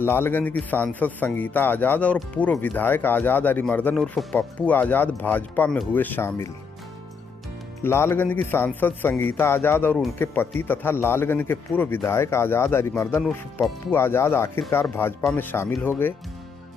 लालगंज की सांसद संगीता आज़ाद और पूर्व विधायक आज़ाद अरिमर्दन उर्फ पप्पू आज़ाद भाजपा में हुए शामिल। लालगंज की सांसद संगीता आज़ाद और उनके पति तथा लालगंज के पूर्व विधायक आज़ाद अरिमर्दन उर्फ पप्पू आज़ाद आखिरकार भाजपा में शामिल हो गए।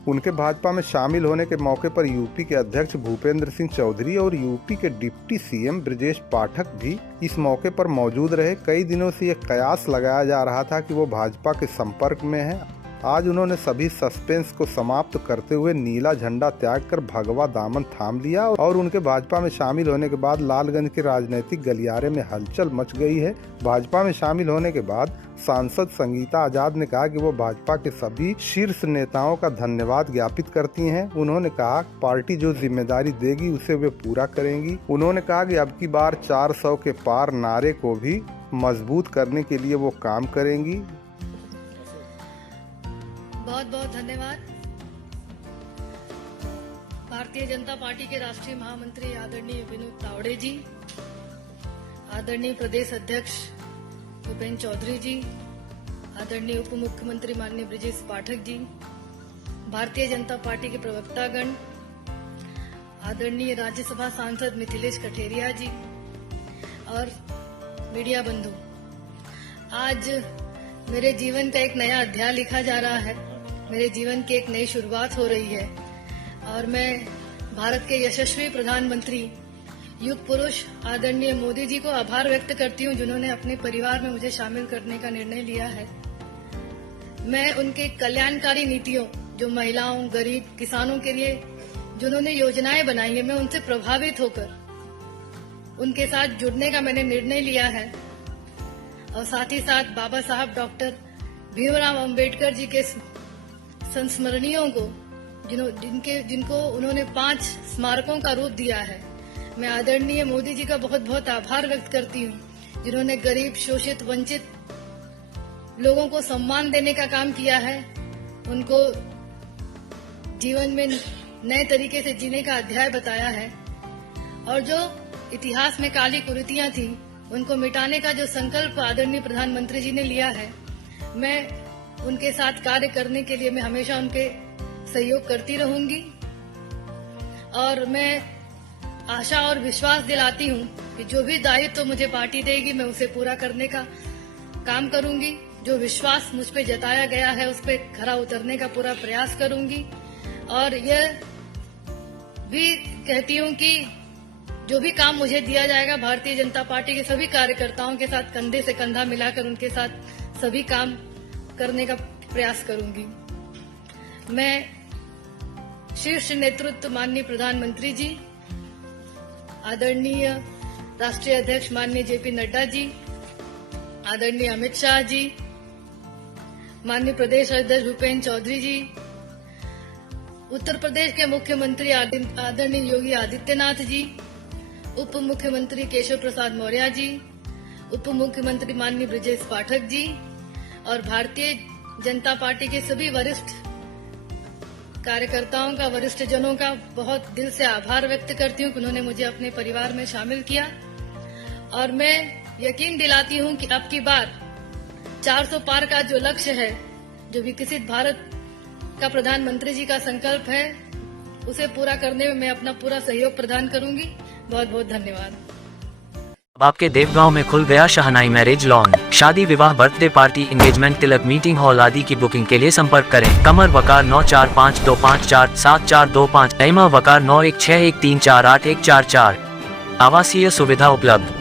उनके भाजपा में शामिल होने के मौके पर यूपी के अध्यक्ष भूपेंद्र सिंह चौधरी और यूपी के डिप्टी सीएम ब्रजेश पाठक भी इस मौके पर मौजूद रहे। कई दिनों से यह कयास लगाया जा रहा था कि वो भाजपा के संपर्क में हैं। आज उन्होंने सभी सस्पेंस को समाप्त करते हुए नीला झंडा त्याग कर भगवा दामन थाम लिया और उनके भाजपा में शामिल होने के बाद लालगंज के राजनीतिक गलियारे में हलचल मच गई है। भाजपा में शामिल होने के बाद सांसद संगीता आज़ाद ने कहा कि वो भाजपा के सभी शीर्ष नेताओं का धन्यवाद ज्ञापित करती हैं। उन्होंने कहा पार्टी जो जिम्मेदारी देगी उसे वे पूरा करेंगी। उन्होंने कहा कि अब की बार 400 के पार नारे को भी मजबूत करने के लिए वो काम करेंगी। बहुत बहुत धन्यवाद। भारतीय जनता पार्टी के राष्ट्रीय महामंत्री आदरणीय विनोद तावड़े जी, आदरणीय प्रदेश अध्यक्ष भूपेंद्र चौधरी जी, आदरणीय उप मुख्यमंत्री माननीय ब्रजेश पाठक जी, भारतीय जनता पार्टी के प्रवक्तागण, आदरणीय राज्यसभा सांसद मिथिलेश कठेरिया जी और मीडिया बंधु, आज मेरे जीवन का एक नया अध्याय लिखा जा रहा है। मेरे जीवन की एक नई शुरुआत हो रही है और मैं भारत के यशस्वी प्रधानमंत्री युग पुरुष आदरणीय मोदी जी को आभार व्यक्त करती हूं, जिन्होंने अपने परिवार में मुझे शामिल करने का निर्णय लिया है। मैं उनके कल्याणकारी नीतियों, जो महिलाओं, गरीब, किसानों के लिए जिन्होंने योजनाएं बनाई है, मैं उनसे प्रभावित होकर उनके साथ जुड़ने का मैंने निर्णय लिया है। और साथ ही साथ बाबा साहब डॉक्टर भीमराव अंबेडकर जी के संस्मरणियों को जिनको उन्होंने 5 स्मारकों का रूप दिया है, मैं आदरणीय मोदी जी का बहुत बहुत आभार व्यक्त करती हूँ, जिन्होंने गरीब, शोषित, वंचित लोगों को सम्मान देने का काम किया है, उनको जीवन में नए तरीके से जीने का अध्याय बताया है और जो इतिहास में काली कुरीतियां थी उनको मिटाने का जो संकल्प आदरणीय प्रधानमंत्री जी ने लिया है, मैं उनके साथ कार्य करने के लिए मैं हमेशा उनके सहयोग करती रहूंगी। और मैं आशा और विश्वास दिलाती हूं कि जो भी दायित्व तो मुझे पार्टी देगी मैं उसे पूरा करने का काम करूंगी। जो विश्वास मुझ पे जताया गया है उस पे खरा उतरने का पूरा प्रयास करूंगी। और यह भी कहती हूं कि जो भी काम मुझे दिया जाएगा, भारतीय जनता पार्टी के सभी कार्यकर्ताओं के साथ कंधे से कंधा मिलाकर उनके साथ सभी काम करने का प्रयास करूंगी। मैं शीर्ष नेतृत्व माननीय प्रधानमंत्री जी, आदरणीय राष्ट्रीय अध्यक्ष माननीय जेपी नड्डा जी, आदरणीय अमित शाह जी, माननीय प्रदेश अध्यक्ष भूपेंद्र चौधरी जी, उत्तर प्रदेश के मुख्यमंत्री आदरणीय योगी आदित्यनाथ जी, उप मुख्यमंत्री केशव प्रसाद मौर्य जी, उप मुख्यमंत्री माननीय ब्रजेश पाठक जी और भारतीय जनता पार्टी के सभी वरिष्ठ कार्यकर्ताओं का, वरिष्ठ जनों का बहुत दिल से आभार व्यक्त करती हूं कि उन्होंने मुझे अपने परिवार में शामिल किया। और मैं यकीन दिलाती हूं कि अब की बार 400 पार का जो लक्ष्य है, जो विकसित भारत का प्रधानमंत्री जी का संकल्प है, उसे पूरा करने में मैं अपना पूरा सहयोग प्रदान करूंगी। बहुत बहुत धन्यवाद। अब आपके देवगांव में खुल गया शहनाई मैरिज लॉन। शादी, विवाह, बर्थडे पार्टी, एंगेजमेंट, तिलक, मीटिंग हॉल आदि की बुकिंग के लिए संपर्क करें। कमर वकार 9452547425, एमा वकार 9161348144। आवासीय सुविधा उपलब्ध।